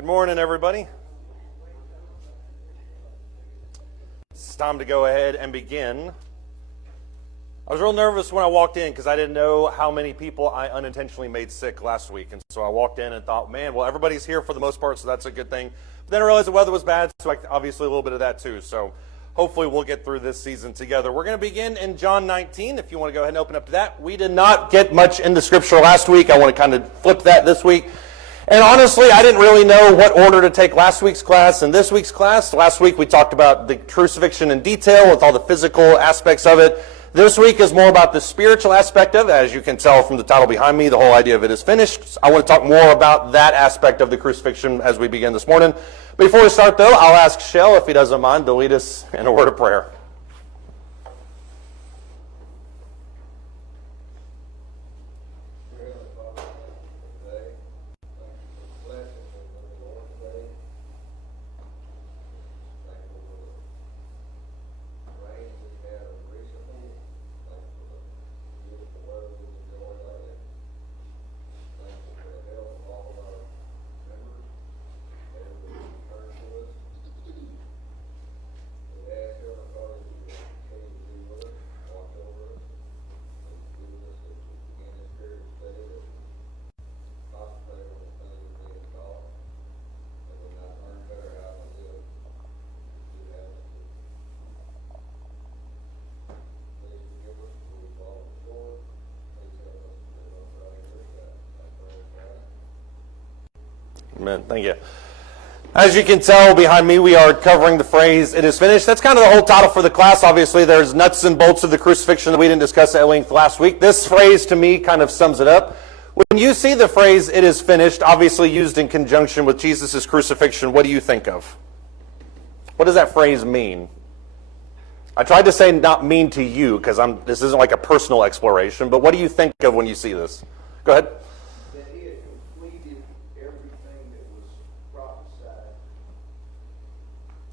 Good morning, everybody. It's time to go ahead and begin. I was real nervous when I walked in because I didn't know how many people I unintentionally made sick last week. And so I walked in and thought, man, well, everybody's here for the most part, so that's a good thing. But then I realized the weather was bad, so obviously a little bit of that too. So hopefully we'll get through this season together. We're going to begin in John 19, if you want to go ahead and open up to that. We did not get much into Scripture last week. I want to kind of flip that this week. And honestly, I didn't really know what order to take last week's class and this week's class. Last week we talked about the crucifixion in detail with all the physical aspects of it. This week is more about the spiritual aspect of it. As you can tell from the title behind me, the whole idea of it is finished. I want to talk more about that aspect of the crucifixion as we begin this morning. Before we start, though, I'll ask Shell, if he doesn't mind, to lead us in a word of prayer. Amen. Thank you. As you can tell behind me, we are covering the phrase, "It is finished." That's kind of the whole title for the class. Obviously, there's nuts and bolts of the crucifixion that we didn't discuss at length last week. This phrase, to me, kind of sums it up. When you see the phrase, "It is finished," obviously used in conjunction with Jesus' crucifixion, what do you think of? What does that phrase mean? I tried to say not mean to you, because this isn't like a personal exploration, but what do you think of when you see this? Go ahead.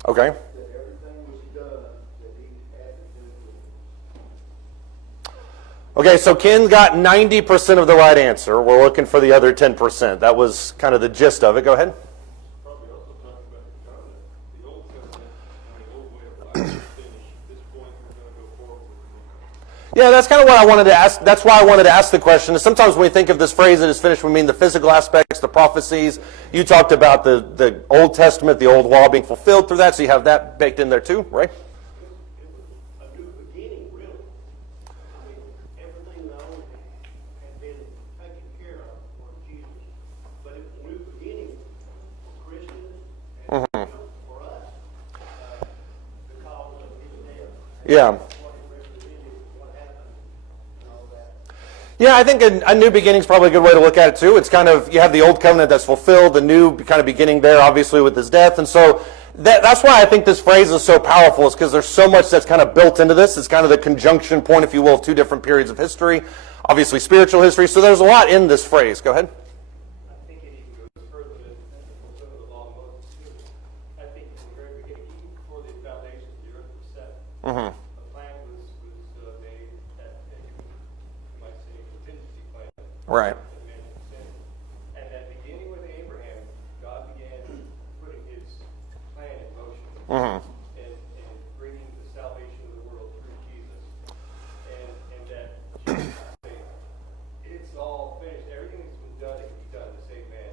Okay. That everything was done that he had to do. Okay, so Ken got 90% of the right answer. We're looking for the other 10%. That was kind of the gist of it. Go ahead. Probably also talking about the old covenant, the old way of life is finished. At this point, we're going to go forward with the new covenant. Yeah, that's kind of what I wanted to ask. That's why I wanted to ask the question. Sometimes when we think of this phrase, "It is finished," we mean the physical aspects, the prophecies. You talked about the Old Testament, the Old Law being fulfilled through that, so you have that baked in there too, right? It was a new beginning, really. I mean, everything known had been taken care of for Jesus. But it was a new beginning for Christians and for us because of his death. Yeah. What it represented, what happened, and all that. Yeah, I think a new beginning is probably a good way to look at it too. It's kind of, you have the old covenant that's fulfilled, the new kind of beginning there, obviously, with his death. And so that's why I think this phrase is so powerful, is because there's so much that's kind of built into this. It's kind of the conjunction point, if you will, of two different periods of history, obviously spiritual history. So there's a lot in this phrase. Go ahead. I think it even goes further than some of the law of Moses. I think from the very beginning, even before the foundations of the earth was set, Mm-hmm. a plan was made that you might say a contingency plan. Right. And that beginning with Abraham, God began putting his plan in motion Mm-hmm. and bringing the salvation of the world through Jesus. And that Jesus said, "It's all finished. Everything that's been done that can be done to save man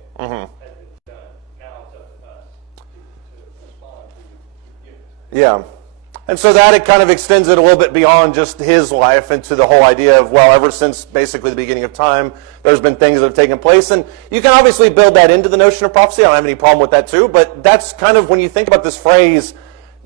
has been done. Now it's up to us to respond to the gift." Yeah. And so that it kind of extends it a little bit beyond just his life into the whole idea of, well, ever since basically the beginning of time, there's been things that have taken place. And you can obviously build that into the notion of prophecy. I don't have any problem with that too. But that's kind of, when you think about this phrase,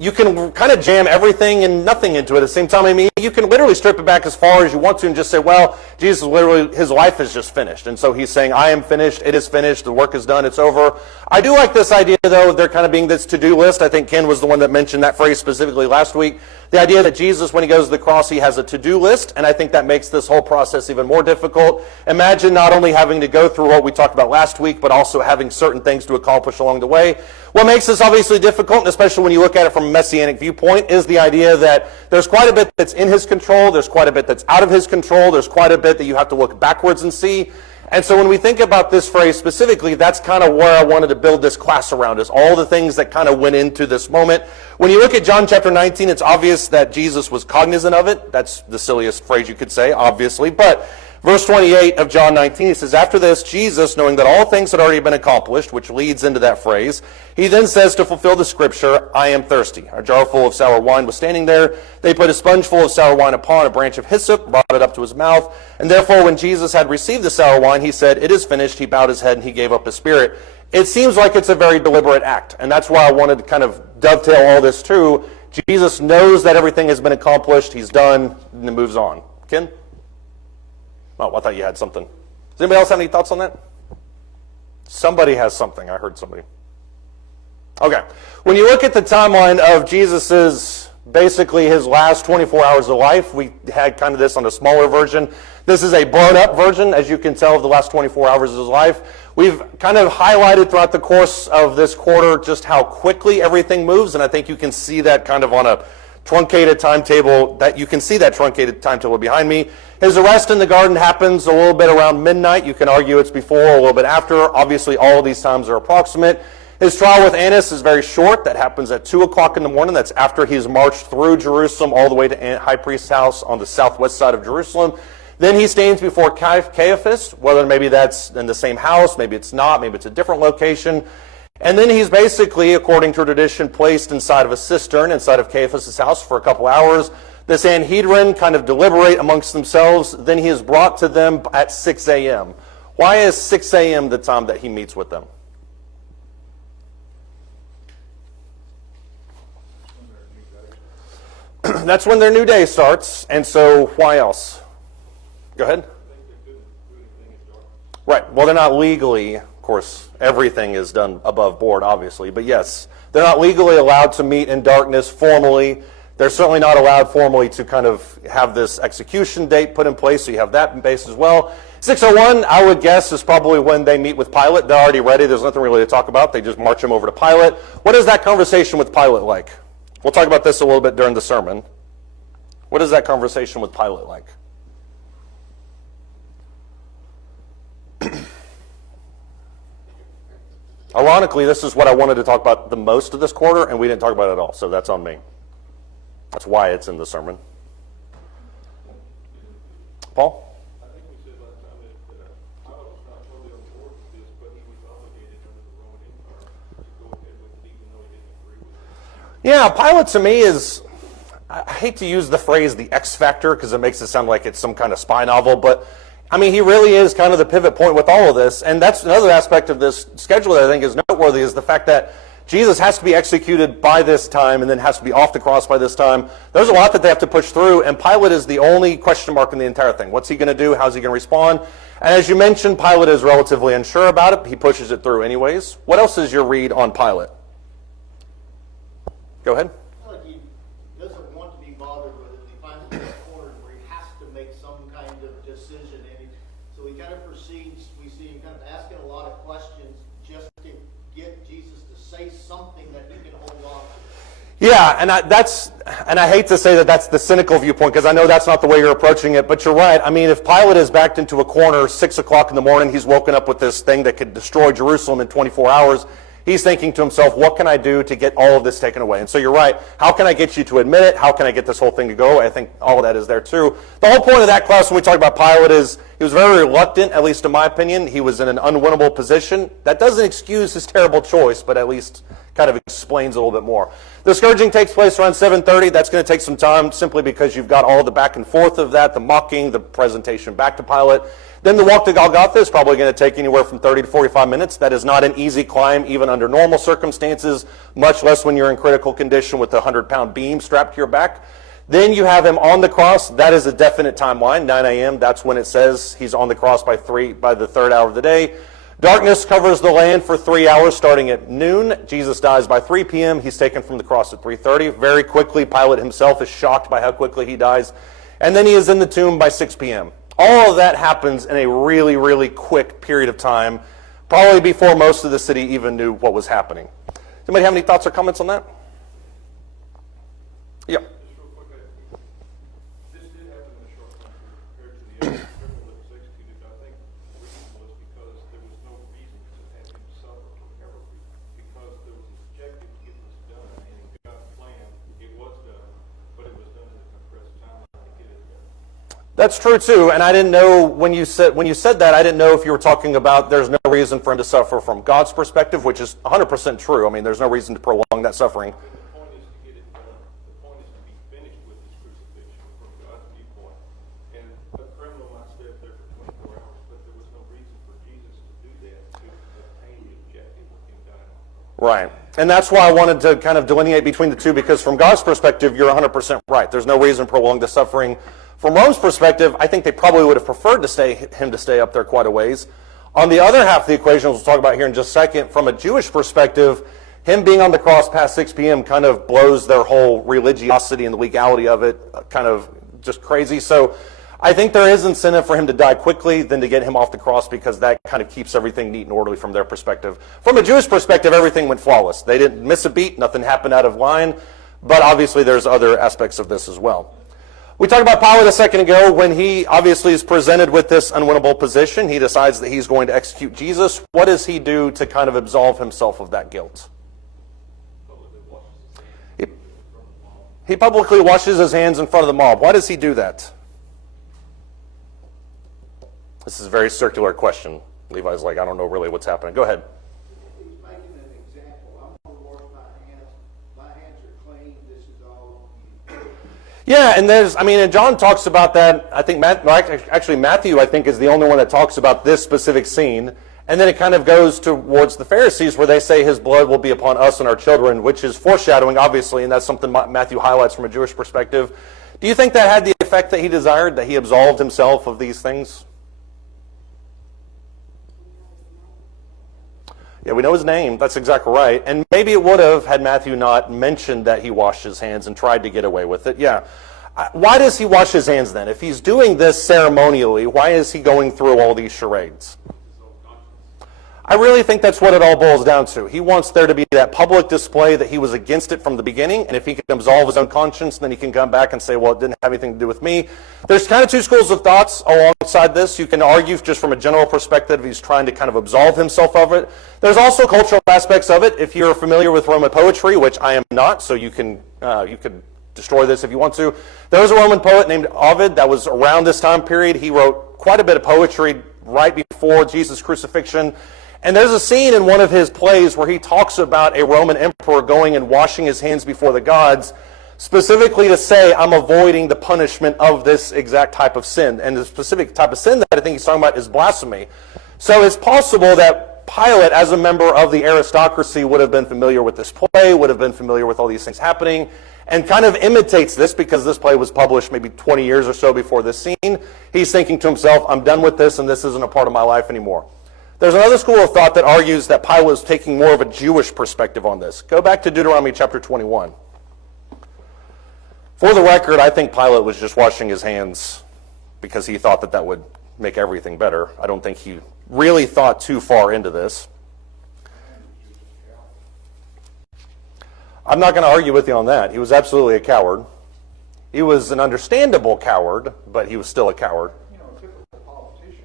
you can kind of jam everything and nothing into it at the same time. I mean, you can literally strip it back as far as you want to and just say, well, Jesus literally, his life is just finished. And so he's saying, "I am finished, it is finished, the work is done, it's over." I do like this idea, though, of there kind of being this to-do list. I think Ken was the one that mentioned that phrase specifically last week. The idea that Jesus, when he goes to the cross, he has a to-do list, and I think that makes this whole process even more difficult. Imagine not only having to go through what we talked about last week, but also having certain things to accomplish along the way. What makes this obviously difficult, and especially when you look at it from a messianic viewpoint, is the idea that there's quite a bit that's in his control, there's quite a bit that's out of his control, there's quite a bit that you have to look backwards and see. And so when we think about this phrase specifically, that's kind of where I wanted to build this class around, is all the things that kind of went into this moment. When you look at John chapter 19, it's obvious that Jesus was cognizant of it. That's the silliest phrase you could say, obviously. But verse 28 of John 19, he says, after this, Jesus, knowing that all things had already been accomplished, which leads into that phrase, he then says to fulfill the scripture, I am thirsty. A jar full of sour wine was standing there. They put a sponge full of sour wine upon a branch of hyssop, brought it up to his mouth. And therefore, when Jesus had received the sour wine, he said, it is finished. He bowed his head and he gave up his spirit. It seems like it's a very deliberate act. And that's why I wanted to kind of dovetail all this too. Jesus knows that everything has been accomplished. He's done, and then moves on. Ken? Oh, I thought you had something. Does anybody else have any thoughts on that? Somebody has something. I heard somebody. Okay. When you look at the timeline of Jesus's, basically his last 24 hours of life, we had kind of this on a smaller version. This is a blown up version, as you can tell, of the last 24 hours of his life. We've kind of highlighted throughout the course of this quarter just how quickly everything moves, and I think you can see that kind of on a truncated timetable, that you can see that truncated timetable behind me. His arrest in the garden happens a little bit around midnight. You can argue it's before or a little bit after. Obviously, all of these times are approximate. His trial with Annas is very short. That happens at 2 o'clock in the morning. That's after he's marched through Jerusalem all the way to high priest's house on the southwest side of Jerusalem. Then he stands before Caiaphas, whether maybe that's in the same house, maybe it's not, maybe it's a different location. And then he's basically, according to tradition, placed inside of a cistern inside of Caiaphas' house for a couple hours. The Sanhedrin kind of deliberate amongst themselves. Then he is brought to them at 6 a.m. Why is 6 a.m. the time that he meets with them? That's when their new day starts. And so why else? Go ahead. Right. Well, they're not legally, of course, everything is done above board, obviously. But yes, they're not legally allowed to meet in darkness formally. They're certainly not allowed formally to kind of have this execution date put in place, so you have that in base as well. 6:01, I would guess, is probably when they meet with Pilate. They're already ready. There's nothing really to talk about. They just march him over to Pilate. What is that conversation with Pilate like? We'll talk about this a little bit during the sermon. What is that conversation with Pilate like? Ironically, this is what I wanted to talk about the most of this quarter, and we didn't talk about it at all, so that's on me. That's why it's in the sermon. Paul? I think we said last time that Pilate was not totally on board with this, but he was obligated under the Roman Empire to go ahead with it, even though he didn't agree with it. Yeah, Pilate to me is, I hate to use the phrase the X factor because it makes it sound like it's some kind of spy novel, but I mean, he really is kind of the pivot point with all of this. And that's another aspect of this schedule that I think is noteworthy, is the fact that Jesus has to be executed by this time and then has to be off the cross by this time. There's a lot that they have to push through, and Pilate is the only question mark in the entire thing. What's he going to do? How's he going to respond? And as you mentioned, Pilate is relatively unsure about it. He pushes it through anyways. What else is your read on Pilate? Go ahead. I feel like he doesn't want to be bothered with it. He finds himself cornered where he has to make some kind of decision, and so he kind of proceeds. We see him kind of asking a lot of questions just to get Jesus to say something that he can hold on to. Yeah, and I hate to say that that's the cynical viewpoint, because I know that's not the way you're approaching it, but you're right. I mean, if Pilate is backed into a corner 6 o'clock in the morning, he's woken up with this thing that could destroy Jerusalem in 24 hours. He's thinking to himself, what can I do to get all of this taken away? And so you're right. How can I get you to admit it? How can I get this whole thing to go away? I think all of that is there too. The whole point of that class when we talk about Pilate is he was very reluctant, at least in my opinion. He was in an unwinnable position. That doesn't excuse his terrible choice, but at least kind of explains a little bit more. The scourging takes place around 7:30. That's going to take some time simply because you've got all the back and forth of that, the mocking, the presentation back to Pilate. Then the walk to Golgotha is probably going to take anywhere from 30 to 45 minutes. That is not an easy climb, even under normal circumstances, much less when you're in critical condition with a 100-pound beam strapped to your back. Then you have him on the cross. That is a definite timeline, 9 a.m. That's when it says he's on the cross by the third hour of the day. Darkness covers the land for 3 hours starting at noon. Jesus dies by 3 p.m. He's taken from the cross at 3:30. Very quickly, Pilate himself is shocked by how quickly he dies. And then he is in the tomb by 6 p.m. All of that happens in a really, really quick period of time, probably before most of the city even knew what was happening. Does anybody have any thoughts or comments on that? Yeah. Just real quick, this did happen in a short time period compared to the other criminal that was executed. I think reasonable That's true too, and I didn't know when you said that, I didn't know if you were talking about there's no reason for him to suffer from God's perspective, which is 100% true. I mean, there's no reason to prolong that suffering. The point is to get it done. The point is to be finished with this crucifixion from God's viewpoint. And a criminal might stay up there for 24 hours, but there was no reason for Jesus to do that to attain the objective of him dying. Right. And that's why I wanted to kind of delineate between the two, because from God's perspective, you're 100% right. There's no reason to prolong the suffering. From Rome's perspective, I think they probably would have preferred him to stay up there quite a ways. On the other half of the equation, we'll talk about here in just a second, from a Jewish perspective, him being on the cross past 6 p.m. kind of blows their whole religiosity and the legality of it kind of just crazy. So I think there is incentive for him to die quickly than to get him off the cross, because that kind of keeps everything neat and orderly from their perspective. From a Jewish perspective, everything went flawless. They didn't miss a beat. Nothing happened out of line. But obviously there's other aspects of this as well. We talked about Pilate a second ago. When he obviously is presented with this unwinnable position, he decides that he's going to execute Jesus. What does he do to kind of absolve himself of that guilt? He publicly washes his hands in front of the mob. Why does he do that? This is a very circular question. Levi's like, I don't know really what's happening. Go ahead. He's making an example. I'm going to wash my hands. My hands are clean. This is all on you. Yeah, and and John talks about that. I think Matthew, I think, is the only one that talks about this specific scene. And then it kind of goes towards the Pharisees, where they say his blood will be upon us and our children, which is foreshadowing, obviously, and that's something Matthew highlights from a Jewish perspective. Do you think that had the effect that he desired, that he absolved himself of these things? Yeah, we know his name. That's exactly right. And maybe it would have had Matthew not mentioned that he washed his hands and tried to get away with it. Yeah. Why does he wash his hands then? If he's doing this ceremonially, why is he going through all these charades? I really think that's what it all boils down to. He wants there to be that public display that he was against it from the beginning, and if he can absolve his own conscience, then he can come back and say, well, it didn't have anything to do with me. There's kind of two schools of thoughts alongside this. You can argue just from a general perspective, he's trying to kind of absolve himself of it. There's also cultural aspects of it. If you're familiar with Roman poetry, which I am not, so you can destroy this if you want to. There was a Roman poet named Ovid that was around this time period. He wrote quite a bit of poetry right before Jesus' crucifixion. And there's a scene in one of his plays where he talks about a Roman emperor going and washing his hands before the gods, specifically to say, I'm avoiding the punishment of this exact type of sin. And the specific type of sin that I think he's talking about is blasphemy. So it's possible that Pilate, as a member of the aristocracy, would have been familiar with this play, would have been familiar with all these things happening, and kind of imitates this because this play was published maybe 20 years or so before this scene. He's thinking to himself, I'm done with this, and this isn't a part of my life anymore. There's another school of thought that argues that Pilate was taking more of a Jewish perspective on this. Go back to Deuteronomy chapter 21. For the record, I think Pilate was just washing his hands because he thought that that would make everything better. I don't think he really thought too far into this. I'm not going to argue with you on that. He was absolutely a coward. He was an understandable coward, but he was still a coward. You know, a typical politician,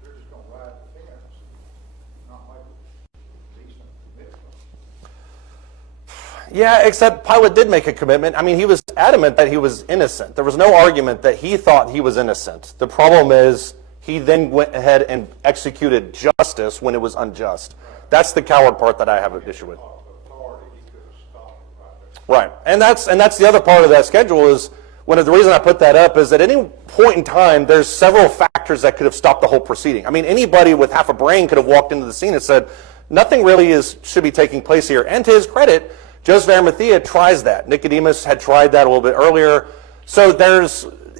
they're just going to ride the fence, not make a decent commitment. Yeah, except Pilate did make a commitment. I mean, he was adamant that he was innocent. There was no argument that he thought he was innocent. The problem is he then went ahead and executed justice when it was unjust. That's the coward part that I have an issue with. Right, and that's the other part of that schedule is the reason I put that up is at any point in time there's several factors that could have stopped the whole proceeding. I mean, anybody with half a brain could have walked into the scene and said nothing really should be taking place here. And to his credit, Joseph of Arimathea tries that. Nicodemus had tried that a little bit earlier. So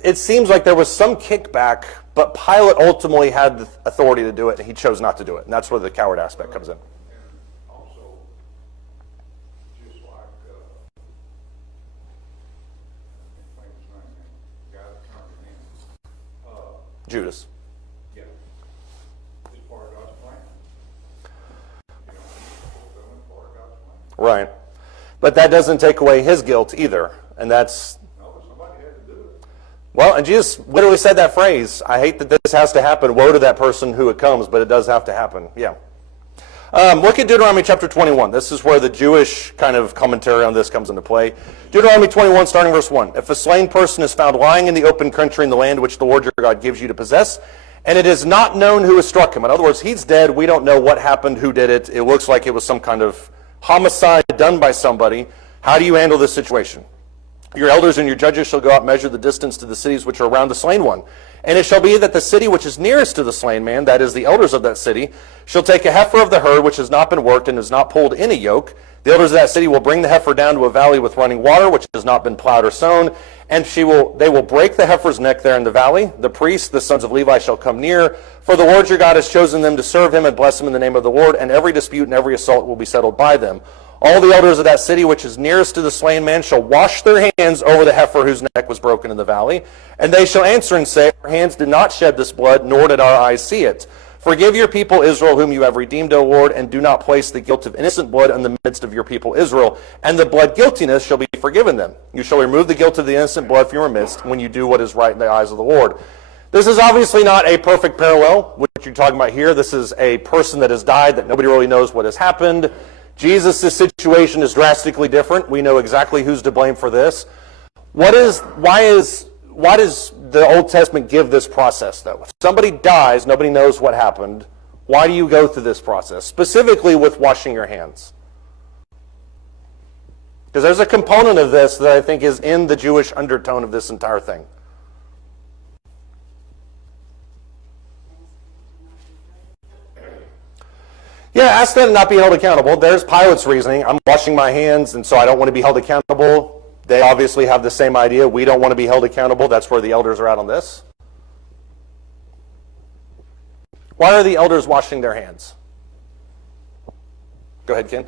it seems like there was some kickback, but Pilate ultimately had the authority to do it, and he chose not to do it. And that's where the coward aspect comes in. Judas. Yeah. It's part of God's plan. You know, fulfillment part of God's plan. Right. But that doesn't take away his guilt either. And that's... No, somebody had to do it. Well, and Jesus literally said that phrase, I hate that this has to happen. Woe to that person who it comes, but it does have to happen. Yeah. Look at Deuteronomy chapter 21. This is where the Jewish kind of commentary on this comes into play. Deuteronomy 21, starting verse 1. If a slain person is found lying in the open country in the land which the Lord your God gives you to possess, and it is not known who has struck him. In other words, he's dead. We don't know what happened, who did it. It looks like it was some kind of homicide done by somebody. How do you handle this situation? Your elders and your judges shall go out and measure the distance to the cities which are around the slain one. And it shall be that the city which is nearest to the slain man, that is the elders of that city, shall take a heifer of the herd which has not been worked and is not pulled in a yoke. The elders of that city will bring the heifer down to a valley with running water, which has not been plowed or sown, and they will break the heifer's neck there in the valley. The priests, the sons of Levi, shall come near, for the Lord your God has chosen them to serve him and bless him in the name of the Lord, and every dispute and every assault will be settled by them. All the elders of that city which is nearest to the slain man shall wash their hands over the heifer whose neck was broken in the valley, and they shall answer and say, our hands did not shed this blood, nor did our eyes see it. Forgive your people Israel, whom you have redeemed, O Lord, and do not place the guilt of innocent blood in the midst of your people Israel, and the blood guiltiness shall be forgiven them. You shall remove the guilt of the innocent blood from your midst when you do what is right in the eyes of the Lord. This is obviously not a perfect parallel, what you're talking about here. This is a person that has died that nobody really knows what has happened. Jesus' situation is drastically different. We know exactly who's to blame for this. Why does the Old Testament give this process, though? If somebody dies, nobody knows what happened. Why do you go through this process, specifically with washing your hands? Because there's a component of this that I think is in the Jewish undertone of this entire thing. Yeah, ask them to not be held accountable. There's Pilate's reasoning. I'm washing my hands, and so I don't want to be held accountable. They obviously have the same idea. We don't want to be held accountable. That's where the elders are at on this. Why are the elders washing their hands? Go ahead, Ken.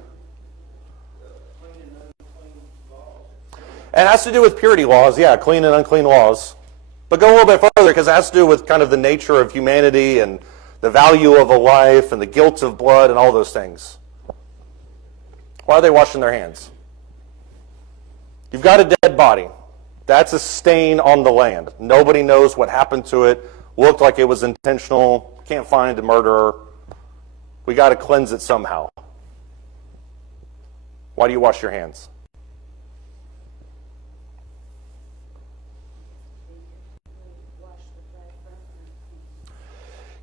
It has to do with purity laws. Yeah, clean and unclean laws. But go a little bit further, because it has to do with kind of the nature of humanity and the value of a life and the guilt of blood and all those things. Why are they washing their hands? You've got a dead body. That's a stain on the land. Nobody knows what happened to it. Looked like it was intentional. Can't find the murderer. We got to cleanse it somehow. Why do you wash your hands?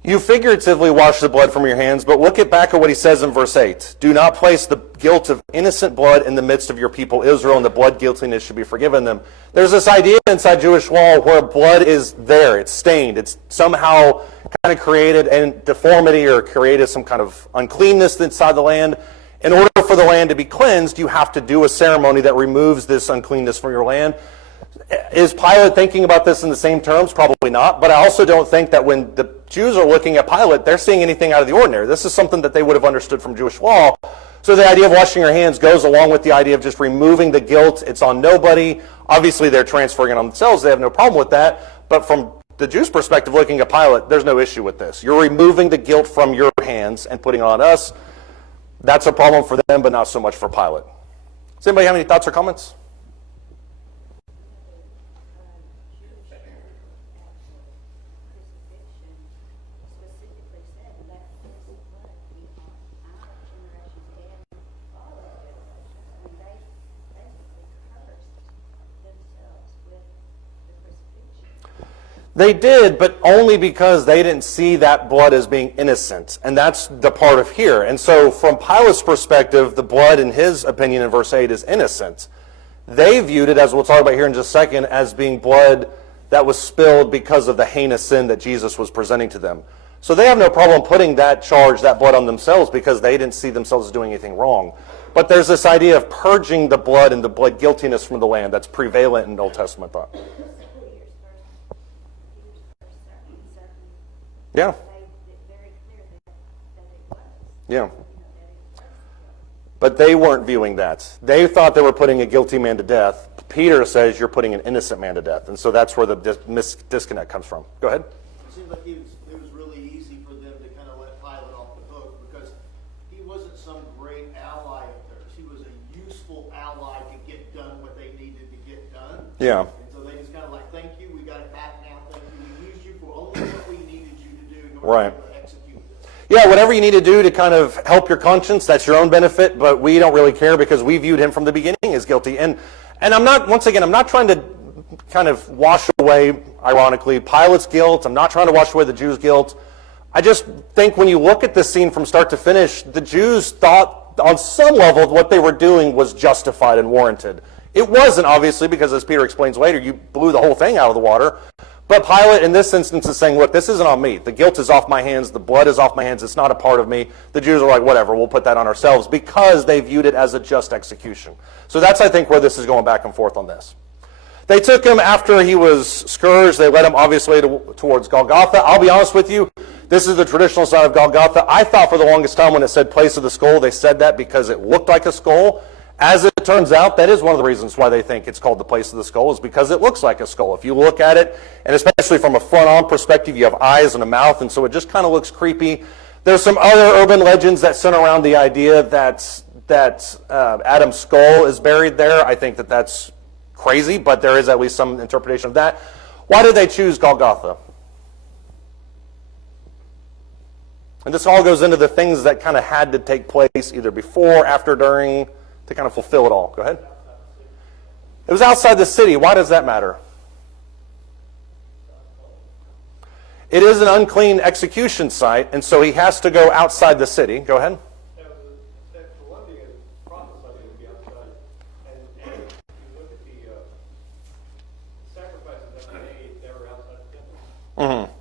You figuratively wash the blood from your hands, but look back at what he says in verse 8. Do not place the guilt of innocent blood in the midst of your people Israel, and the blood guiltiness should be forgiven them. There's this idea inside Jewish law where blood is there. It's stained. It's somehow kind of created a deformity or created some kind of uncleanness inside the land. In order for the land to be cleansed, you have to do a ceremony that removes this uncleanness from your land. Is Pilate thinking about this in the same terms? Probably not. But I also don't think that when the Jews are looking at Pilate, they're seeing anything out of the ordinary. This is something that they would have understood from Jewish law. So the idea of washing your hands goes along with the idea of just removing the guilt. It's on nobody. Obviously, they're transferring it on themselves. They have no problem with that. But from the Jews' perspective, looking at Pilate, there's no issue with this. You're removing the guilt from your hands and putting it on us. That's a problem for them, but not so much for Pilate. Does anybody have any thoughts or comments? They did, but only because they didn't see that blood as being innocent. And that's the part of here. And so from Pilate's perspective, the blood, in his opinion in verse 8, is innocent. They viewed it, as we'll talk about here in just a second, as being blood that was spilled because of the heinous sin that Jesus was presenting to them. So they have no problem putting that charge, that blood, on themselves because they didn't see themselves as doing anything wrong. But there's this idea of purging the blood and the blood guiltiness from the land that's prevalent in Old Testament thought. Yeah. Yeah. But they weren't viewing that. They thought they were putting a guilty man to death. Peter says you're putting an innocent man to death. And so that's where the disconnect comes from. Go ahead. It seemed like it was really easy for them to kind of let Pilate off the hook because he wasn't some great ally of theirs. He was a useful ally to get done what they needed to get done. Yeah. And so they just kind of like, thank you, we got it back now, thank you. We used you for only what we needed you to do in order Right. to execute this. yeah, whatever you need to do to kind of help your conscience, that's your own benefit, but we don't really care because we viewed him from the beginning as guilty. And I'm not, once again, I'm not trying to kind of wash away, ironically, Pilate's guilt. I'm not trying to wash away the Jews' guilt. I just think when you look at this scene from start to finish, the Jews thought on some level what they were doing was justified and warranted. It wasn't, obviously, because as Peter explains later, you blew the whole thing out of the water. But Pilate, in this instance, is saying, look, this isn't on me. The guilt is off my hands. The blood is off my hands. It's not a part of me. The Jews are like, whatever, we'll put that on ourselves because they viewed it as a just execution. So that's, I think, where this is going back and forth on this. They took him after he was scourged. They led him, obviously, towards Golgotha. I'll be honest with you. This is the traditional side of Golgotha. I thought for the longest time when it said place of the skull, they said that because it looked like a skull. As it turns out, that is one of the reasons why they think it's called the place of the skull, is because it looks like a skull. If you look at it, and especially from a front-on perspective, you have eyes and a mouth, and so it just kind of looks creepy. There's some other urban legends that center around the idea that Adam's skull is buried there. I think that that's crazy, but there is at least some interpretation of that. Why did they choose Golgotha? And this all goes into the things that kind of had to take place either before, after, during, to kind of fulfill it all. Go ahead. It was outside the city. Why does that matter? It is an unclean execution site, and so he has to go outside the city. Go ahead. For one thing, it's prophesied it would be outside. And if you look at the sacrifices that were made, they were outside the temple. Mm-hmm.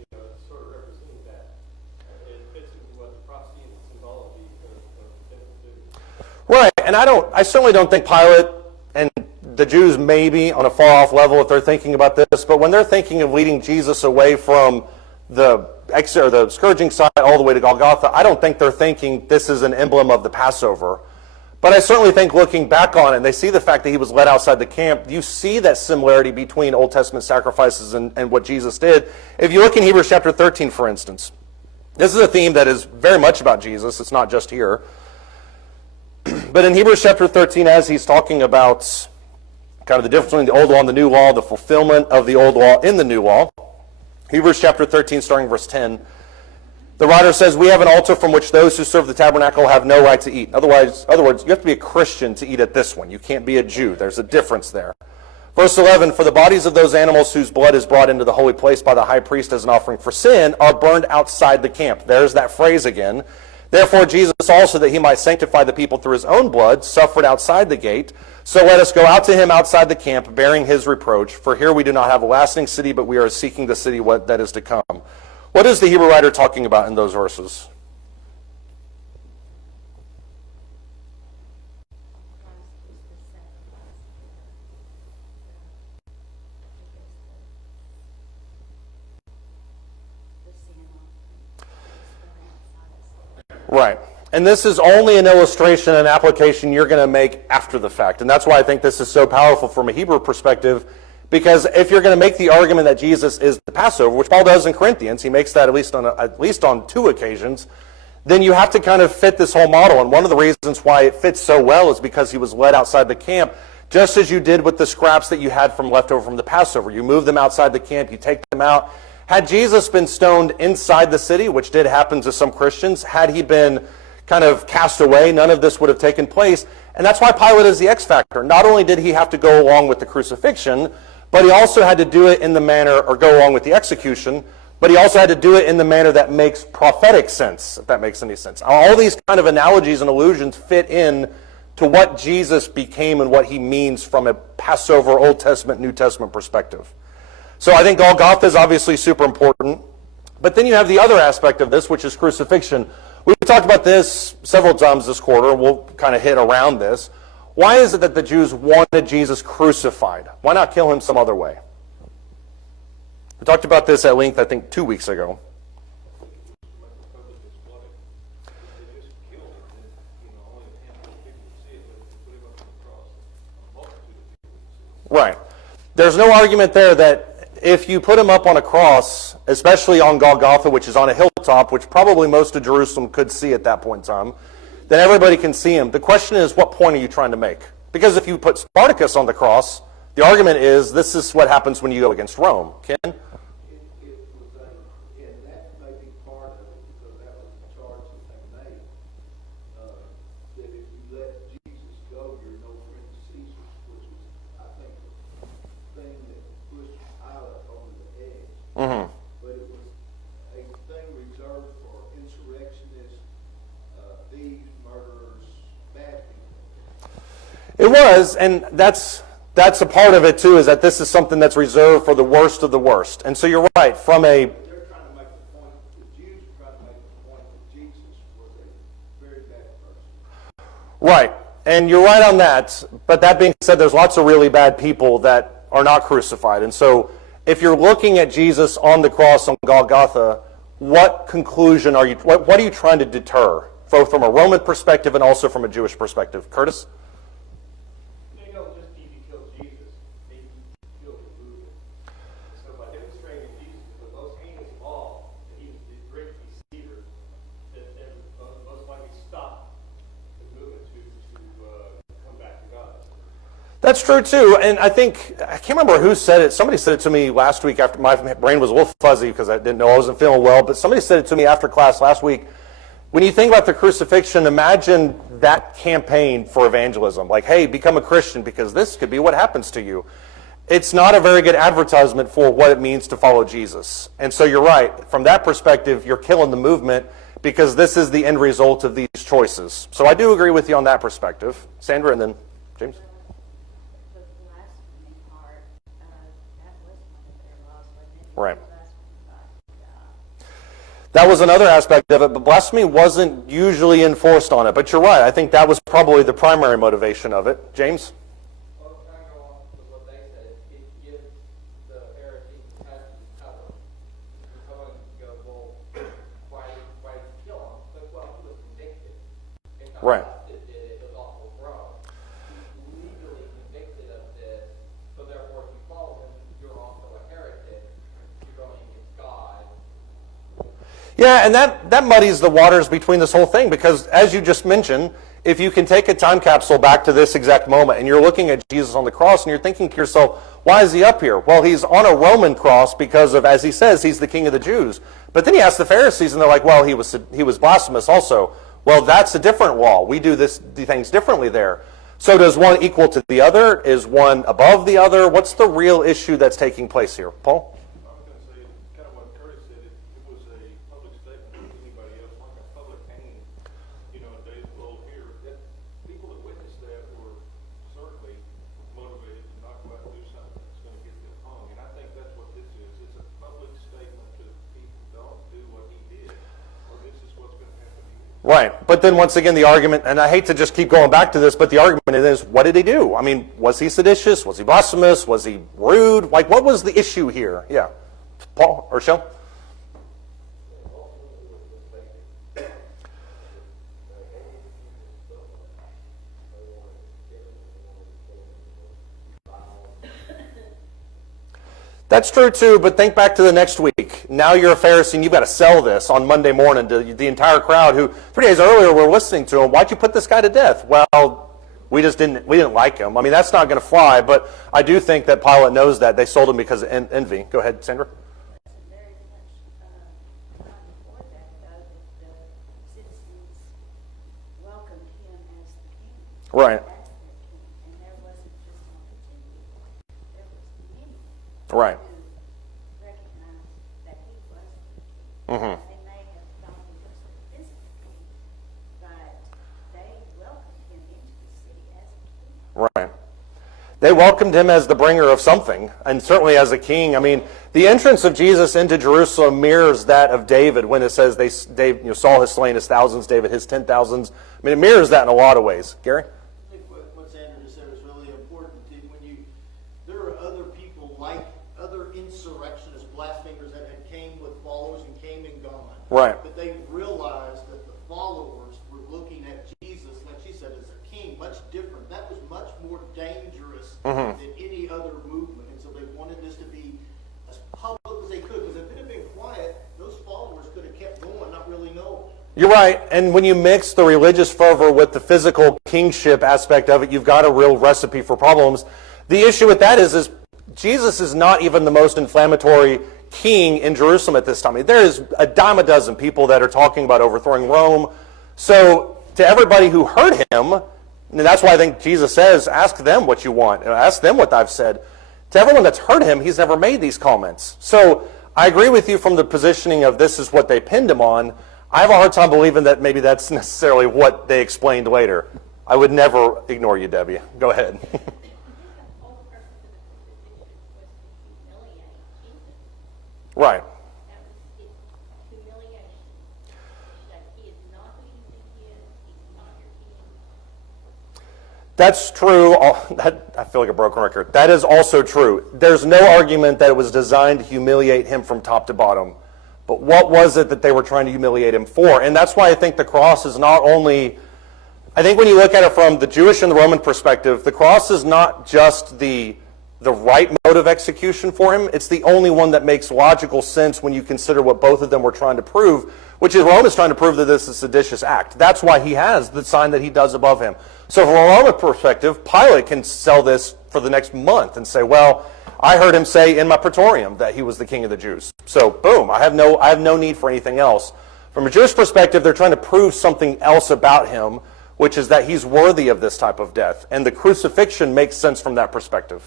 It's sort of representing that. It fits into what the prophecy and symbology of the temple do. Right, and I certainly don't think Pilate and the Jews maybe on a far-off level if they're thinking about this, but when they're thinking of leading Jesus away from the scourging site all the way to Golgotha, I don't think they're thinking this is an emblem of the Passover. But I certainly think looking back on it, and they see the fact that he was led outside the camp, you see that similarity between Old Testament sacrifices and what Jesus did. If you look in Hebrews chapter 13, for instance, this is a theme that is very much about Jesus. It's not just here. But in Hebrews chapter 13, as he's talking about kind of the difference between the old law and the new law, the fulfillment of the old law in the new law, Hebrews chapter 13, starting verse 10, the writer says, we have an altar from which those who serve the tabernacle have no right to eat. In other words, you have to be a Christian to eat at this one. You can't be a Jew. There's a difference there. Verse 11, for the bodies of those animals whose blood is brought into the holy place by the high priest as an offering for sin are burned outside the camp. There's that phrase again. Therefore, Jesus also, that he might sanctify the people through his own blood, suffered outside the gate. So let us go out to him outside the camp, bearing his reproach. For here we do not have a lasting city, but we are seeking the city that is to come. What is the Hebrew writer talking about in those verses? Right. And this is only an illustration and application you're going to make after the fact. And that's why I think this is so powerful from a Hebrew perspective, because if you're going to make the argument that Jesus is the Passover, which Paul does in Corinthians, he makes that at least on 2 occasions, then you have to kind of fit this whole model. And one of the reasons why it fits so well is because he was led outside the camp, just as you did with the scraps that you had from left over from the Passover. You move them outside the camp, you take them out. Had Jesus been stoned inside the city, which did happen to some Christians, had he been kind of cast away, none of this would have taken place. And that's why Pilate is the X factor. Not only did he have to go along with the crucifixion, but he also had to do it in the manner, or go along with the execution, but he also had to do it in the manner that makes prophetic sense, if that makes any sense. All these kind of analogies and allusions fit in to what Jesus became and what he means from a Passover, Old Testament, New Testament perspective. So I think Golgotha is obviously super important. But then you have the other aspect of this, which is crucifixion. We've talked about this several times this quarter. We'll kind of hit around this. Why is it that the Jews wanted Jesus crucified? Why not kill him some other way? We talked about this at length, I think, 2 weeks ago. Right. There's no argument there that if you put him up on a cross, especially on Golgotha, which is on a hilltop, which probably most of Jerusalem could see at that point in time, then everybody can see him. The question is, what point are you trying to make? Because if you put Spartacus on the cross, the argument is this is what happens when you go against Rome. Ken? And that may be part of It was, and that's a part of it too, is that this is something that's reserved for the worst of the worst. And so you're right, from a... They're trying to make the point, the Jews are trying to make the point that Jesus was a very bad person. Right, and you're right on that, but that being said, there's lots of really bad people that are not crucified. And so if you're looking at Jesus on the cross on Golgotha, what conclusion are you, what are you trying to deter, both from a Roman perspective and also from a Jewish perspective? Curtis? They don't just need to kill Jesus, they need to kill the movement. So by demonstrating that Jesus was the most heinous of all, that he was the great deceiver, that they would most likely stop the movement to come back to God. That's true too, and I think, I can't remember who said it, somebody said it to me last week after my brain was a little fuzzy because I didn't know I wasn't feeling well, but somebody said it to me after class last week. When you think about the crucifixion, imagine that campaign for evangelism, like, hey, become a Christian because this could be what happens to you. It's not a very good advertisement for what it means to follow Jesus. And so you're right, from that perspective, you're killing the movement because this is the end result of these choices. So I do agree with you on that perspective. Sandra and then James. The blasphemy part, that was one of their laws, wasn't it? Right. Blasphemy. That was another aspect of it, but blasphemy wasn't usually enforced on it. But you're right, I think that was probably the primary motivation of it. James? Well, can I go on with what they said? It gives the Pharisees the power to come in and go, well, why did you kill him? But, well, he was convicted. It's not Right. us that did it, it was also Rome. He's legally convicted of this, so therefore if you follow him, you're also a heretic. You're going against God. Yeah, and that muddies the waters between this whole thing because, as you just mentioned, if you can take a time capsule back to this exact moment and you're looking at Jesus on the cross and you're thinking to yourself, why is he up here? Well, he's on a Roman cross because of, as he says, he's the king of the Jews. But then he asks the Pharisees and they're like, well, he was blasphemous also. Well, that's a different law. We do things differently there. So does one equal to the other? Is one above the other? What's the real issue that's taking place here? Paul? I was going to say, kind of what Curtis said, it was a public statement to anybody else, like a public hanging, in days of old here, that people that witnessed that were certainly motivated to not go out and do something that's going to get them hung. And I think that's what this is. It's a public statement to the people, don't do what he did, or this is what's going to happen to you. Right. But then once again, the argument, and I hate to just keep going back to this, but the argument is, what did he do? I mean, was he seditious? Was he blasphemous? Was he rude? Like, what was the issue here? Yeah. Paul or Shell? That's true too, but think back to the next week. Now you're a Pharisee and you've got to sell this on Monday morning to the entire crowd who 3 days earlier were listening to him. Why'd you put this guy to death? Well, we didn't like him. I mean, that's not going to fly, but I do think that Pilate knows that. They sold him because of envy. Go ahead, Sandra. Very much not before that, though, that the citizens welcomed him as the king. Right. As their king. And there wasn't just one particular, there was many Right. who recognized that he was the king. Mm-hmm. They may have thought he was the physical king, but they welcomed him into the city as a king. Right. They welcomed him as the bringer of something, and certainly as a king. I mean, the entrance of Jesus into Jerusalem mirrors that of David when it says Saul has slain his thousands, David his 10,000s. I mean, it mirrors that in a lot of ways. Gary? I think what Sandra just said is really important. There are other people like other insurrectionists, blasphemers that had came with followers and came and gone. Right. But they realized that the followers were looking at Jesus, like she said, as a king, much different. That was much more dangerous than any other movement. And so they wanted this to be as public as they could. Because if it had been quiet, those followers could have kept going, not really knowing. You're right. And when you mix the religious fervor with the physical kingship aspect of it, you've got a real recipe for problems. The issue with that is Jesus is not even the most inflammatory king in Jerusalem at this time. I mean, there is a dime a dozen people that are talking about overthrowing Rome. So to everybody who heard him, and that's why I think Jesus says, ask them what you want. Ask them what I've said. To everyone that's heard him, he's never made these comments. So I agree with you from the positioning of this is what they pinned him on. I have a hard time believing that maybe that's necessarily what they explained later. I would never ignore you, Debbie. Go ahead. The whole purpose of the crucifixion was to humiliate Jesus. Right. That was it, humiliation. That he is not who you think he is. He's not your king. That's true. I feel like a broken record. That is also true. There's no argument that it was designed to humiliate him from top to bottom. But what was it that they were trying to humiliate him for? And that's why I think the cross is not only, I think when you look at it from the Jewish and the Roman perspective, the cross is not just the right mode of execution for him. It's the only one that makes logical sense when you consider what both of them were trying to prove, which is Rome is trying to prove that this is a seditious act. That's why he has the sign that he does above him. So from a Roman perspective, Pilate can sell this for the next month and say, well, I heard him say in my praetorium that he was the king of the Jews. So boom, I have no need for anything else. From a Jewish perspective, they're trying to prove something else about him, which is that he's worthy of this type of death. And the crucifixion makes sense from that perspective.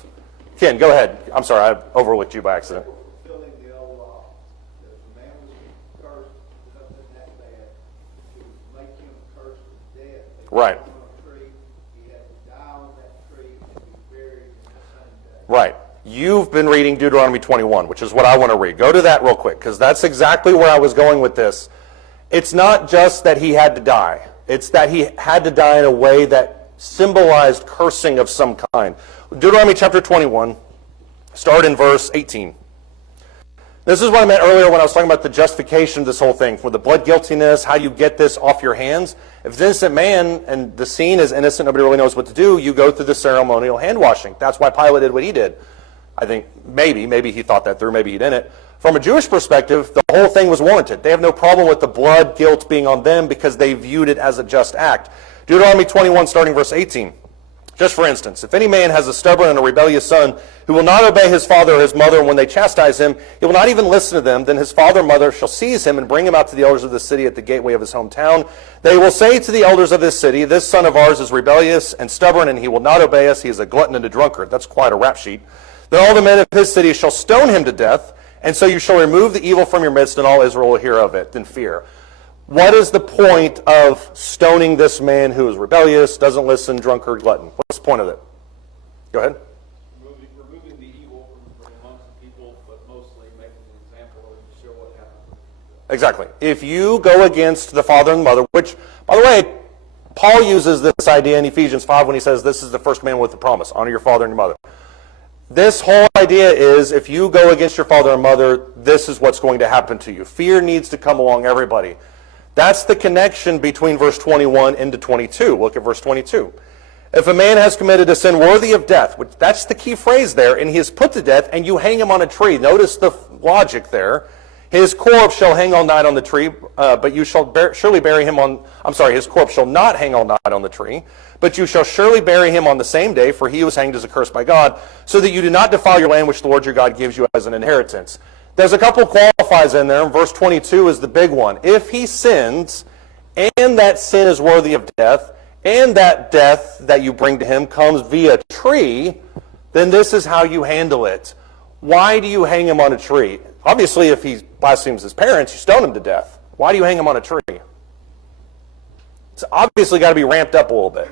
Ken, go ahead. I'm sorry, I overlooked you by accident. Fulfilling the old law. That if a man was cursed with something that bad, to make him cursed to death. They Right. put him on a tree, he had to die on that tree and be buried in the same day. Right. You've been reading Deuteronomy 21, which is what I want to read. Go to that real quick, because that's exactly where I was going with this. It's not just that he had to die. It's that he had to die in a way that symbolized cursing of some kind. Deuteronomy chapter 21, start in verse 18. This is what I meant earlier when I was talking about the justification of this whole thing, for the blood guiltiness, how you get this off your hands. If it's an innocent man and the scene is innocent, nobody really knows what to do, you go through the ceremonial hand washing. That's why Pilate did what he did. I think maybe he thought that through, maybe he didn't. From a Jewish perspective, the whole thing was warranted. They have no problem with the blood guilt being on them because they viewed it as a just act. Deuteronomy 21, starting verse 18. Just for instance, if any man has a stubborn and a rebellious son who will not obey his father or his mother, and when they chastise him, he will not even listen to them, then his father or mother shall seize him and bring him out to the elders of the city at the gateway of his hometown. They will say to the elders of this city, this son of ours is rebellious and stubborn, and he will not obey us. He is a glutton and a drunkard. That's quite a rap sheet. Then all the men of his city shall stone him to death, and so you shall remove the evil from your midst, and all Israel will hear of it in fear. What is the point of stoning this man who is rebellious, doesn't listen, drunkard, glutton? What's the point of it? Go ahead. Removing the evil from amongst the people, but mostly making an example to show what happens. Exactly. If you go against the father and mother, which, by the way, Paul uses this idea in Ephesians 5 when he says this is the first commandment with the promise, honor your father and your mother. This whole idea is if you go against your father and mother, this is what's going to happen to you. Fear needs to come along everybody. That's the connection between verse 21 into 22. Look at verse 22. If a man has committed a sin worthy of death, which that's the key phrase there, and he is put to death, and you hang him on a tree. Notice the logic there. His corpse shall hang all night on the tree, but you shall surely bury him on, his corpse shall not hang all night on the tree, but you shall surely bury him on the same day, for he was hanged as accursed by God, so that you do not defile your land which the Lord your God gives you as an inheritance. There's a couple qualifiers in there, and verse 22 is the big one. If he sins, and that sin is worthy of death, and that death that you bring to him comes via tree, then this is how you handle it. Why do you hang him on a tree? Obviously, if he blasphemes his parents, you stone him to death. Why do you hang him on a tree? It's obviously got to be ramped up a little bit.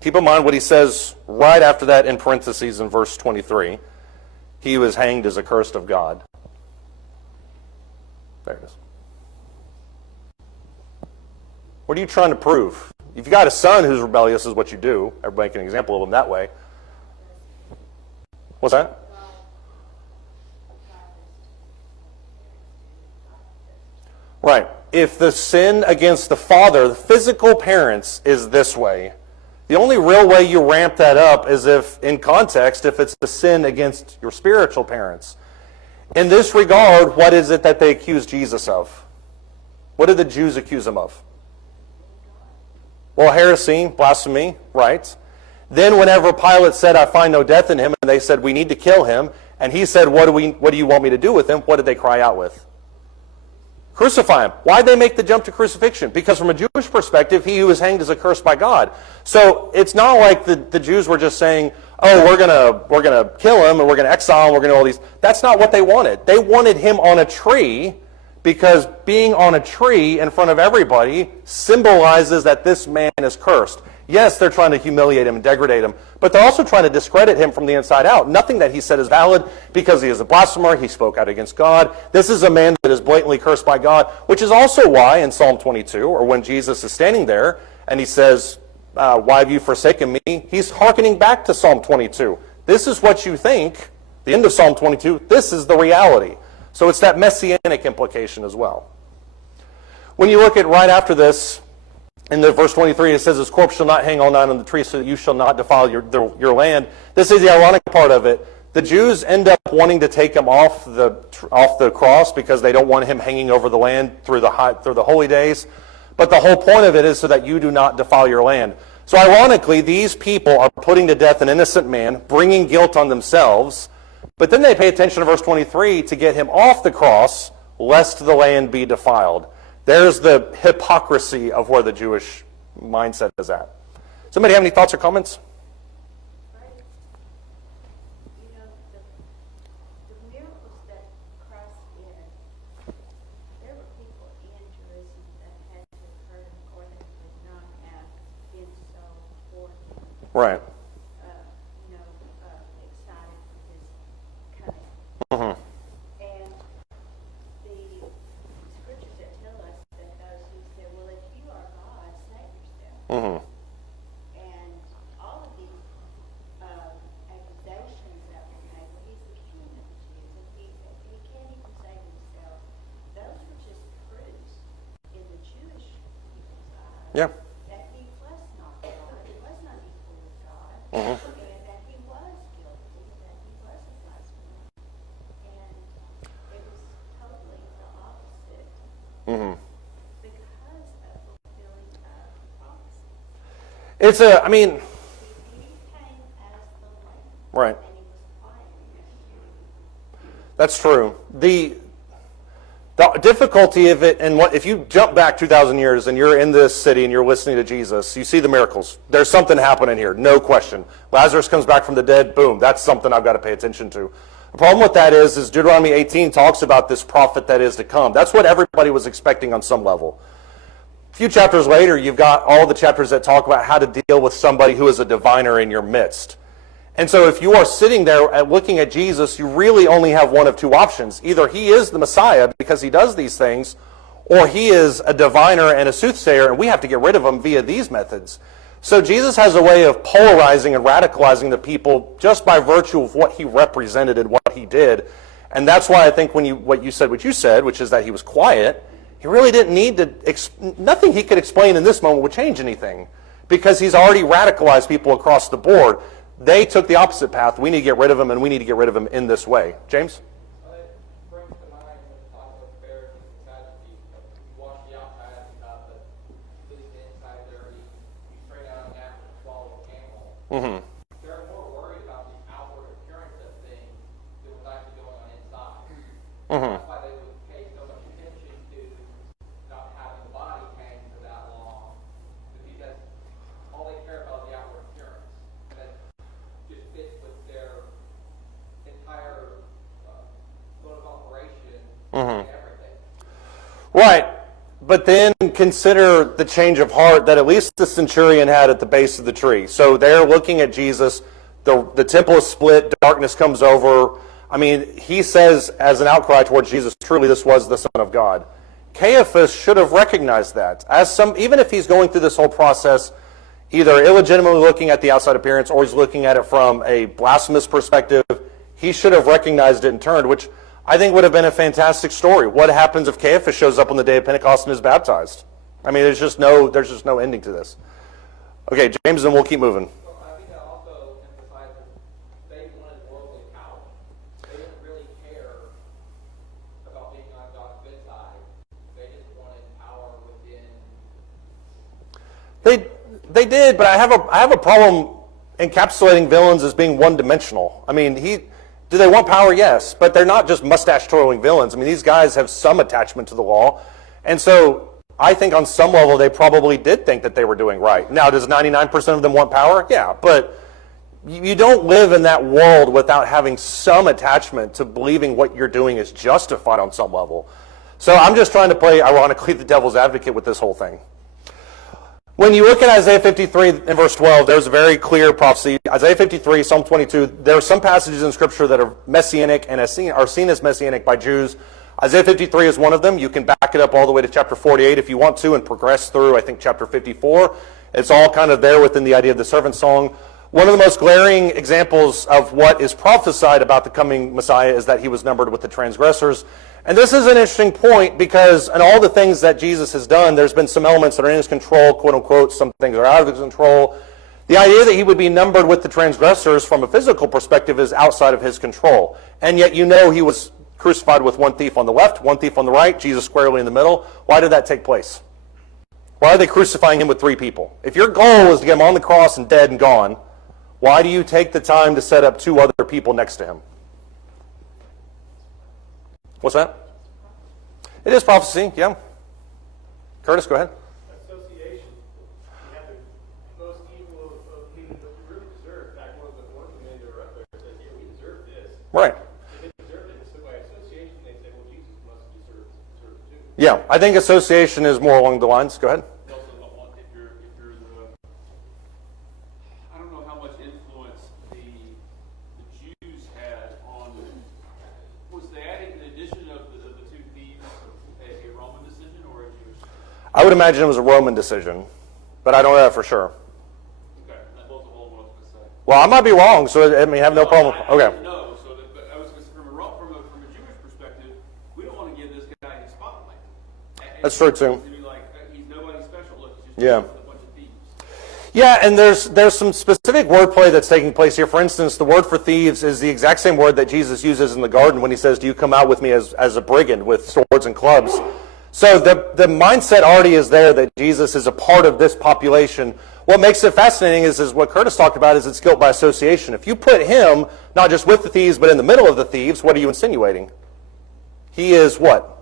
Keep in mind what he says right after that in parentheses in verse 23. He was hanged as accursed of God. There it is. What are you trying to prove? If you've got a son who's rebellious, is what you do. Everybody can example of him that way. What's that? Right. If the sin against the father, the physical parents, is this way, the only real way you ramp that up is if, in context, if it's a sin against your spiritual parents. In this regard, what is it that they accuse Jesus of? What did the Jews accuse him of? Well, heresy, blasphemy, right? Then whenever Pilate said, I find no death in him, and they said, we need to kill him, and he said, what do you want me to do with him? What did they cry out with? Crucify him. Why'd they make the jump to crucifixion? Because from a Jewish perspective, he who is hanged is accursed by God. So it's not like the Jews were just saying, oh, we're gonna kill him and we're gonna exile him, we're gonna do all these. That's not what they wanted. They wanted him on a tree because being on a tree in front of everybody symbolizes that this man is cursed. Yes, they're trying to humiliate him and degrade him, but they're also trying to discredit him from the inside out. Nothing that he said is valid because he is a blasphemer. He spoke out against God. This is a man that is blatantly cursed by God, which is also why in Psalm 22, or when Jesus is standing there and he says, why have you forsaken me? He's hearkening back to Psalm 22. This is what you think. The end of Psalm 22, this is the reality. So it's that messianic implication as well. When you look at right after this, in the verse 23, it says, his corpse shall not hang all night on the tree, so that you shall not defile your land. This is the ironic part of it. The Jews end up wanting to take him off the cross because they don't want him hanging over the land through the holy days. But the whole point of it is so that you do not defile your land. So ironically, these people are putting to death an innocent man, bringing guilt on themselves. But then they pay attention to verse 23 to get him off the cross, lest the land be defiled. There's the hypocrisy of where the Jewish mindset is at. Somebody have any thoughts or comments? Right. You know, the miracles that Christ did, there were people in Jerusalem that had to have heard him or they would not have been so for him. Right. Excited for his coming. Mm-hmm. And the scriptures that tell us that those who said, well, if you are God, save yourself. Mm-hmm. And all of these accusations that were made, well, he's the king of the Jews, and he can't even save himself. Those were just proofs in the Jewish people's eyes Yeah. that he was not God, he was not equal with God, Mhm. and that he was guilty, that he was a blasphemer. And it was totally the opposite Mm-hmm. because of fulfilling of prophecy. It's a, I mean, He came as the Lamb, right. and he was quiet. That's true. The difficulty of it, and if you jump back 2,000 years and you're in this city and you're listening to Jesus, you see the miracles. There's something happening here, no question. Lazarus comes back from the dead, boom, that's something I've got to pay attention to. The problem with that is Deuteronomy 18 talks about this prophet that is to come. That's what everybody was expecting on some level. A few chapters later, you've got all the chapters that talk about how to deal with somebody who is a diviner in your midst. And so if you are sitting there looking at Jesus, you really only have one of two options. Either he is the Messiah because he does these things, or he is a diviner and a soothsayer, and we have to get rid of him via these methods. So Jesus has a way of polarizing and radicalizing the people just by virtue of what he represented and what he did. And that's why I think what you said, which is that he was quiet, he really didn't need to, nothing he could explain in this moment would change anything because he's already radicalized people across the board. They took the opposite path. We need to get rid of him, and we need to get rid of him in this way. James? It brings to mind when you talk about the Pharisees and Sadducees. You wash the outside of the cup, but leave the inside dirty. You straight out an apple and swallow a camel. Mm-hmm. They're more worried about the outward appearance of things than what's actually going on inside. Mm-hmm. That's why they would pay so much attention to not having the body hang for that long, because all they care about is the outward appearance. That just fits with their entire mode of operation Mhm. and everything. Right. But then consider the change of heart that at least the centurion had at the base of the tree. So they're looking at Jesus. The temple is split. Darkness comes over. I mean, he says as an outcry towards Jesus, truly this was the Son of God. Caiaphas should have recognized that. Even if he's going through this whole process, either illegitimately looking at the outside appearance or he's looking at it from a blasphemous perspective, he should have recognized it and turned, which I think would have been a fantastic story. What happens if Caiaphas shows up on the day of Pentecost and is baptized? I mean, there's just no ending to this. Okay, James, and we'll keep moving. So I think that also emphasizes they wanted worldly power. They didn't really care about being on God's good side. They just wanted power within. They did, but I have a problem encapsulating villains as being one-dimensional. I mean, Do they want power? Yes, but they're not just mustache-twirling villains. I mean, these guys have some attachment to the law, and so I think on some level they probably did think that they were doing right. Now, does 99% of them want power? Yeah, but you don't live in that world without having some attachment to believing what you're doing is justified on some level. So I'm just trying to play, ironically, the devil's advocate with this whole thing. When you look at Isaiah 53 and verse 12, there's a very clear prophecy. Isaiah 53, Psalm 22, there are some passages in Scripture that are messianic and are seen as messianic by Jews. Isaiah 53 is one of them. You can back it up all the way to chapter 48 if you want to and progress through, I think, chapter 54. It's all kind of there within the idea of the servant song. One of the most glaring examples of what is prophesied about the coming Messiah is that he was numbered with the transgressors. And this is an interesting point because in all the things that Jesus has done, there's been some elements that are in his control, quote unquote, some things are out of his control. The idea that he would be numbered with the transgressors from a physical perspective is outside of his control. And yet you know he was crucified with one thief on the left, one thief on the right, Jesus squarely in the middle. Why did that take place? Why are they crucifying him with three people? If your goal is to get him on the cross and dead and gone, why do you take the time to set up two other people next to him? What's that? It is prophecy, yeah. Curtis, go ahead. Association. You have the most evil of people that you really deserve. In fact, one of the men that are up there says, yeah, we deserve this. Right. If they deserve it, so by association, they say, well, Jesus must deserve it too. Yeah, I think association is more along the lines. Go ahead. Also, if you're the, I don't know how much influence the Jews had on, was the adding, in addition of the two thieves, a Roman decision or a Jewish? I would imagine it was a Roman decision, but I don't know that for sure. Okay, that was all I was going to say. Well, I might be wrong, so I mean, have no problem. Okay. No, so that, but I was going to say from a Jewish perspective, we don't want to give this guy any spotlight. That's true too. To be like, he's nobody special. Look, he's just Yeah. a bunch of thieves. Yeah, and there's some specific wordplay that's taking place here. For instance, the word for thieves is the exact same word that Jesus uses in the garden when he says, do you come out with me as a brigand with swords and clubs? So the mindset already is there that Jesus is a part of this population. What makes it fascinating is what Curtis talked about is it's guilt by association. If you put him not just with the thieves but in the middle of the thieves, what are you insinuating? He is what?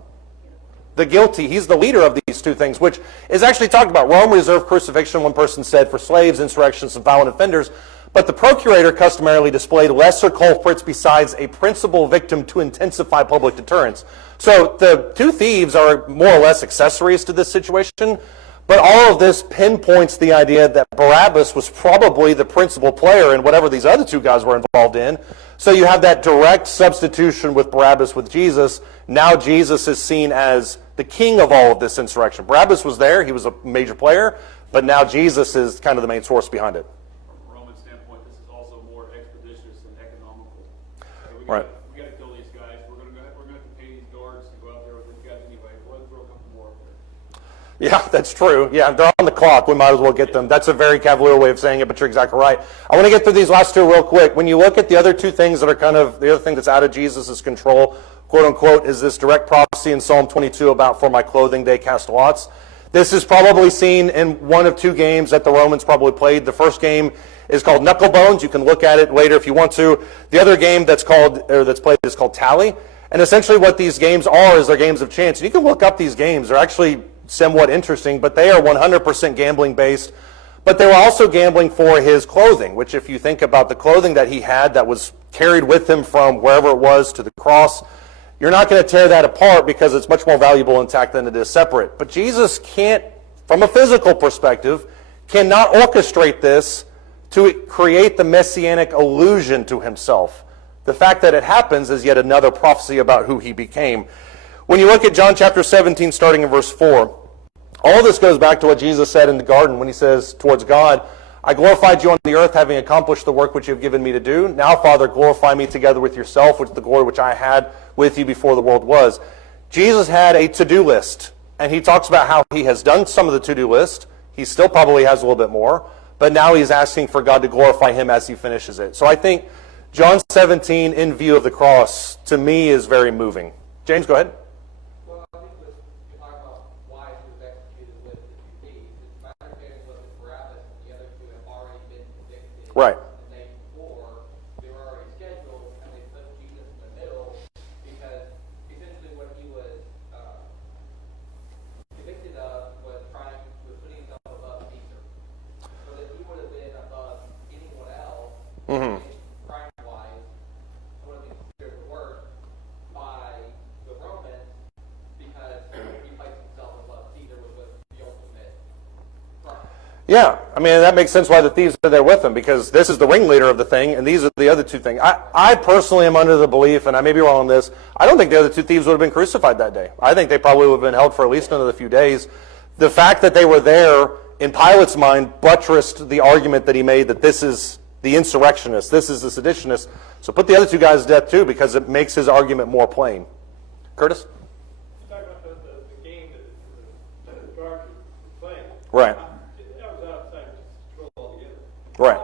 The guilty. He's the leader of these two things, which is actually talked about. Rome reserved crucifixion, one person said, for slaves, insurrections, and violent offenders. But the procurator customarily displayed lesser culprits besides a principal victim to intensify public deterrence. So the two thieves are more or less accessories to this situation. But all of this pinpoints the idea that Barabbas was probably the principal player in whatever these other two guys were involved in. So you have that direct substitution with Barabbas with Jesus. Now Jesus is seen as the king of all of this insurrection. Barabbas was there. He was a major player. But now Jesus is kind of the main source behind it. From a Roman standpoint, this is also more expeditious and economical. Okay, Right. We got to kill these guys. We're going to have to pay these guards to go out there with these guys anyway. We'll throw a couple more up there. Yeah, that's true. Yeah, they're on the clock. We might as well get them. That's a very cavalier way of saying it, but you're exactly right. I want to get through these last two real quick. When you look at the other two things that are kind of, the other thing that's out of Jesus' control, quote unquote, is this direct prophecy in Psalm 22 about for my clothing they cast lots. This is probably seen in one of two games that the Romans probably played. The first game is called Knucklebones. You can look at it later if you want to. The other game that's played is called Tally. And essentially what these games are is they're games of chance. And you can look up these games. They're actually somewhat interesting, but they are 100% gambling based. But they were also gambling for his clothing, which if you think about the clothing that he had that was carried with him from wherever it was to the cross, you're not going to tear that apart because it's much more valuable intact than it is separate. But Jesus can't, from a physical perspective, cannot orchestrate this to create the messianic illusion to himself. The fact that it happens is yet another prophecy about who he became. When you look at John chapter 17, starting in verse 4, all this goes back to what Jesus said in the garden when he says towards God, I glorified you on the earth, having accomplished the work which you have given me to do. Now, Father, glorify me together with yourself, with the glory which I had with you before the world was. Jesus had a to-do list, and he talks about how he has done some of the to-do list. He still probably has a little bit more, but now he's asking for God to glorify him as he finishes it. So I think John 17, in view of the cross, to me is very moving. James, go ahead. Well, I think you're talking about why he was executed with the two thieves. It's my understanding was that Barabbas and the other two have already been convicted. Right. The day before, they were already scheduled, and they put Yeah, I mean, that makes sense why the thieves are there with him, because this is the ringleader of the thing, and these are the other two things. I personally am under the belief, and I may be wrong on this, I don't think the other two thieves would have been crucified that day. I think they probably would have been held for at least another few days. The fact that they were there, in Pilate's mind, buttressed the argument that he made that this is the insurrectionists, this is the seditionists. So put the other two guys to death too, because it makes his argument more plain. Curtis? You talk about the game that the guards were playing. Right. That was outside control altogether. Right.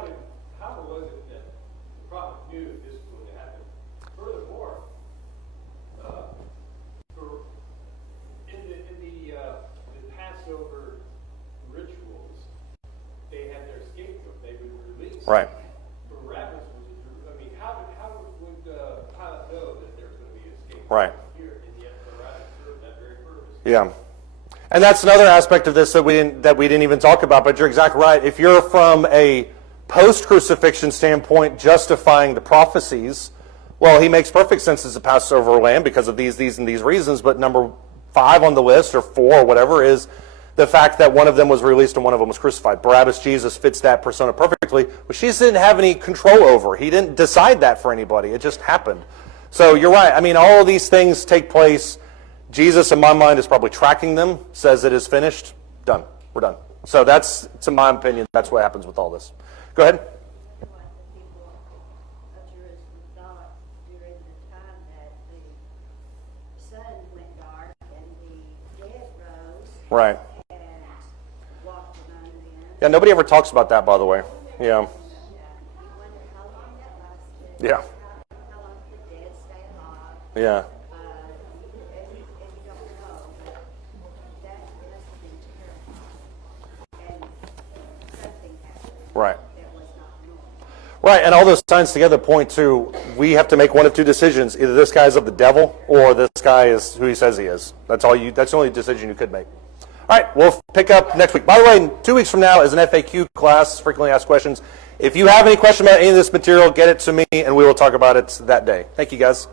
How was it that the prophet knew this was going to happen? Furthermore, in the Passover rituals, they had their scapegoat. They would release. Right. Barabbas was I mean, how would Pilate know that there was going to be a scapegoat? Right. Here, and yet Barabbas served that very purpose. Yeah. And that's another aspect of this that we didn't even talk about, but you're exactly right. If you're from a post-crucifixion standpoint justifying the prophecies, well, he makes perfect sense as a Passover lamb because of these, and these reasons, but number 5 on the list, or 4, or whatever, is the fact that one of them was released and one of them was crucified. Barabbas, Jesus, fits that persona perfectly, which Jesus didn't have any control over. He didn't decide that for anybody. It just happened. So you're right. I mean, all of these things take place. Jesus, in my mind, is probably tracking them, says it is finished, done, we're done. So that's, to my opinion, that's what happens with all this. Go ahead. What the people of Jerusalem thought during the time that the sun went dark and the dead rose Right. and walked among them. Yeah, nobody ever talks about that, by the way. Yeah. You wonder how long that lasted. Yeah. How long did the dead stay alive? Yeah. And you don't know, but that must have been terrible. And something happened Right. that was not normal. Right, and all those signs together point to, we have to make one of two decisions. Either this guy's of the devil, or this guy is who he says he is. That's the only decision you could make. All right, we'll pick up next week. By the way, 2 weeks from now is an FAQ class, frequently asked questions. If you have any question about any of this material, get it to me, and we will talk about it that day. Thank you, guys.